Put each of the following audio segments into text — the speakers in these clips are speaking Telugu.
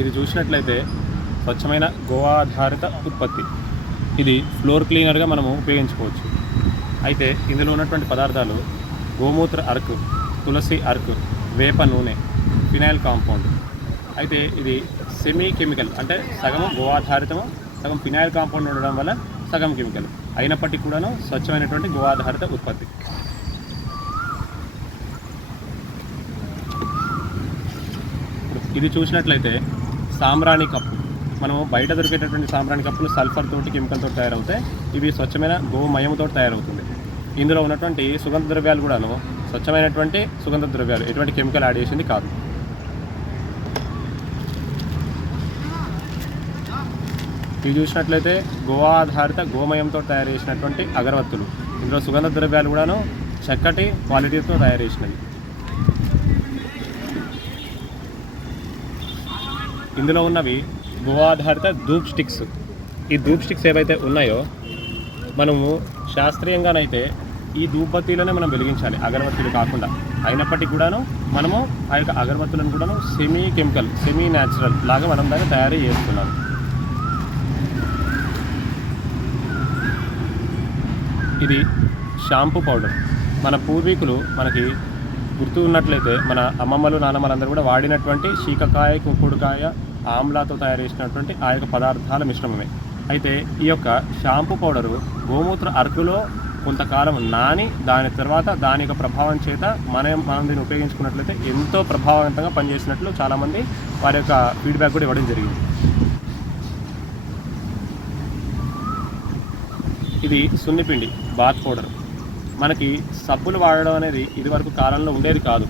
ఇది చూసినట్లయితే స్వచ్ఛమైన గోవా ఆధారిత ఉత్పత్తి. ఇది ఫ్లోర్ క్లీనర్గా మనము ఉపయోగించుకోవచ్చు. అయితే ఇందులో ఉన్నటువంటి పదార్థాలు గోమూత్ర అరకు తులసి అరకు వేప నూనె ఫినాయిల్ కాంపౌండ్. అయితే ఇది సెమీ కెమికల్ అంటే సగము గోవాధారితము సగం ఫినాయిల్ కాంపౌండ్ ఉండడం వల్ల సగం కెమికల్ అయినప్పటికీ కూడాను స్వచ్ఛమైనటువంటి గోవాధారిత ఉత్పత్తి. ఇది చూసినట్లయితే సాంబ్రాణి కప్పు. మనము బయట దొరికేటటువంటి సాంబ్రాణి కప్పులు సల్ఫర్ తోటి కెమికల్ తోటి తయారవుతాయి. ఇవి స్వచ్ఛమైన గోమయంతో తయారవుతుంది. ఇందులో ఉన్నటువంటి సుగంధ ద్రవ్యాలు కూడాను స్వచ్ఛమైనటువంటి సుగంధ ద్రవ్యాలు. ఎటువంటి కెమికల్ యాడ్ చేసింది కాదు. ఇవి చూసినట్లయితే గోవా ఆధారిత గోమయంతో తయారు చేసినటువంటి అగరవత్తులు ఇందులో సుగంధ ద్రవ్యాలు కూడాను చక్కటి క్వాలిటీతో తయారు చేసినవి. ఇందులో ఉన్నవి గోవా ఆధారిత ధూప్ స్టిక్స్. ఈ ధూప్ స్టిక్స్ ఏవైతే ఉన్నాయో మనము శాస్త్రీయంగానైతే ఈ ధూపత్తిలోనే మనం వెలిగించాలి అగరబత్తీలు కాకుండా. అయినప్పటికీ కూడాను మనము ఆ యొక్క అగరబత్తులను కూడాను సెమీ కెమికల్ సెమీ న్యాచురల్ లాగా మనం దాన్ని తయారు చేస్తున్నాం. ఇది షాంపూ పౌడర్. మన పూర్వీకులు మనకి గుర్తు ఉన్నట్లయితే మన అమ్మమ్మలు నాన్నమ్మలందరూ కూడా వాడినటువంటి శీకకాయ కుంకుడుకాయ ఆమ్లాతో తయారు చేసినటువంటి ఆ యొక్క పదార్థాల మిశ్రమమే. అయితే ఈ యొక్క షాంపూ పౌడరు గోమూత్ర అరకులో కొంతకాలం నాని దాని తర్వాత దాని యొక్క ప్రభావం చేత మనం మనం దీన్ని ఉపయోగించుకున్నట్లయితే ఎంతో ప్రభావవంతంగా పనిచేసినట్లు చాలామంది వారి యొక్క ఫీడ్బ్యాక్ కూడా ఇవ్వడం జరిగింది. ఇది సున్నిపిండి బాత్ పౌడర్. మనకి సబ్బులు వాడడం అనేది ఇదివరకు కాలంలో ఉండేది కాదు.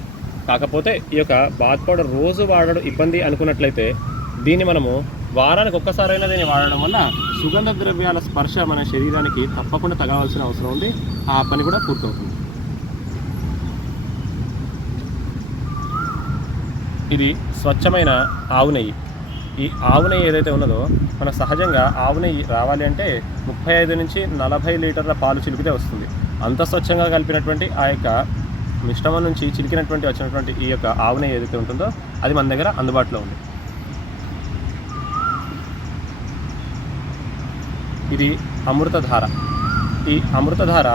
కాకపోతే ఈ యొక్క బాత్ పౌడర్ రోజు వాడడం ఇబ్బంది అనుకున్నట్లయితే దీన్ని మనము వారానికి ఒక్కసారైనా దీన్ని వాడడం వల్ల సుగంధ ద్రవ్యాల స్పర్శ మన శరీరానికి తప్పకుండా తగవాల్సిన అవసరం ఉంది. ఆ పని కూడా పూర్తవుతుంది. ఇది స్వచ్ఛమైన ఆవు నెయ్యి. ఈ ఆవు నెయ్యి ఏదైతే ఉన్నదో మన సహజంగా ఆవు నెయ్యి రావాలి అంటే ముప్పై ఐదు నుంచి నలభై లీటర్ల పాలు చిలికితే వస్తుంది. అంత స్వచ్ఛంగా కలిపినటువంటి ఆ యొక్క మిశ్రమం నుంచి చిలికినటువంటి వచ్చినటువంటి ఈ యొక్క ఆవు నెయ్యి ఏదైతే ఉంటుందో అది మన దగ్గర అందుబాటులో ఉంది. ఇది అమృతధార. ఈ అమృతధార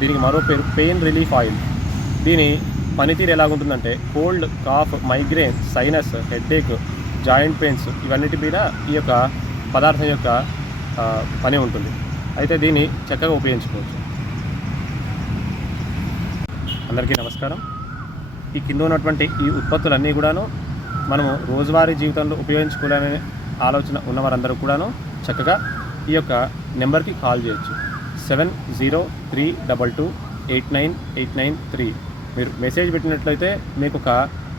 దీనికి మరో పేరు పెయిన్ రిలీఫ్ ఆయిల్. దీని పనితీరు ఎలాగుంటుందంటే cold cough migraine sinus headache joint pains ఇవన్నిటి మీద ఈ యొక్క పదార్థం యొక్క పని ఉంటుంది. అయితే దీన్ని చక్కగా ఉపయోగించుకోవచ్చు. అందరికీ నమస్కారం. ఈ కింద ఉన్నటువంటి ఈ ఉత్పత్తులన్నీ కూడాను మనము రోజువారీ జీవితంలో ఉపయోగించుకోవాలనే ఆలోచన ఉన్నవారందరూ కూడాను చక్కగా ఈ యొక్క నెంబర్కి కాల్ చేయొచ్చు. Seven zero three double two eight nine eight nine three. మీరు మెసేజ్ పెట్టినట్లయితే మీకు ఒక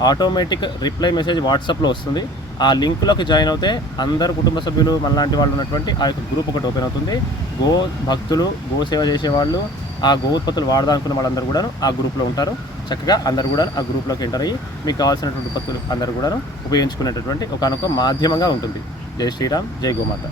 ఆటోమేటిక్ రిప్లై మెసేజ్ వాట్సాప్లో వస్తుంది. ఆ లింకులోకి జాయిన్ అవుతే అందరు కుటుంబ సభ్యులు మనలాంటి వాళ్ళు ఉన్నటువంటి ఆ యొక్క గ్రూప్ ఒకటి ఓపెన్ అవుతుంది. గో భక్తులు గో సేవ చేసేవాళ్ళు ఆ గో ఉత్పత్తులు వాడదాం అనుకున్న వాళ్ళందరూ కూడా ఆ గ్రూప్లో ఉంటారు. చక్కగా అందరు కూడా ఆ గ్రూప్లోకి ఎంటర్ అయ్యి మీకు కావాల్సినటువంటి ఉత్పత్తులు అందరూ కూడా ఉపయోగించుకునేటటువంటి ఒకనొక మాధ్యమంగా ఉంటుంది. జై శ్రీరామ్ జై గోమాత.